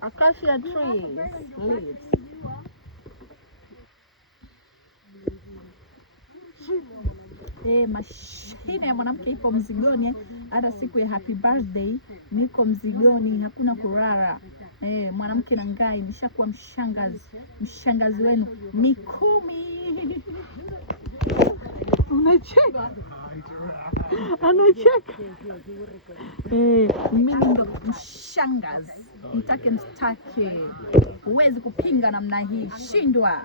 Acacia trees, leaves. Mashine ya mwanamke ipo mzigoni. Hata siku ya happy birthday niko mzigoni, hakuna kurara. Mwanamke na ngai, nishakuwa mshangazi wenu Mikumi. Unacheka? Anacheka. Mimi ndo mshangazi, mtake mstake, huwezi kupinga namna hii, shindwa.